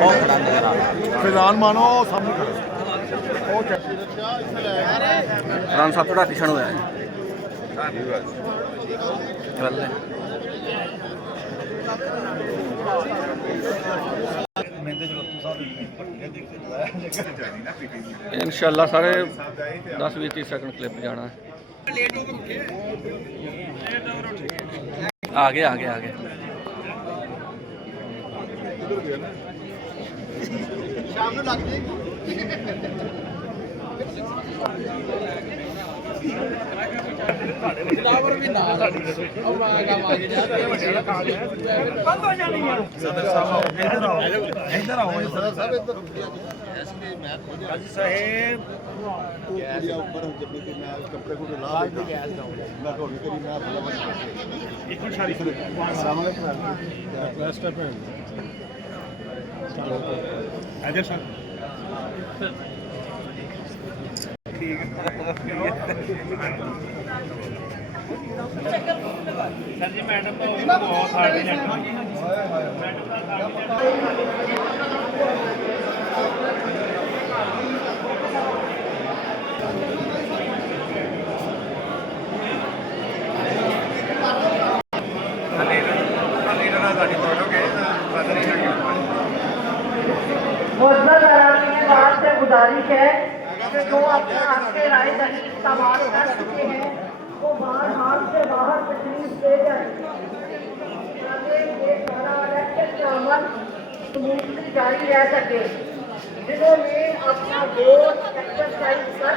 फिलहाल मानो सामने खड़े राम साहब थोड़ा टिशन होया है इंशाल्लाह सारे 10-20 सेकंड क्लिप जाना है। आगे आगे आगे सर जी मैडम बहुत हार्ड से गुजारिश है कि जो अपने हक के राय नहीं इस्तेमाल कर चुके हैं वो बाहर हाथ से बाहर तकलीफ दे जाए ये सारा इलेक्शन का अमल स्मूथली जारी रह सके। जिन्होंने अपना वोट एक्सरसाइज कर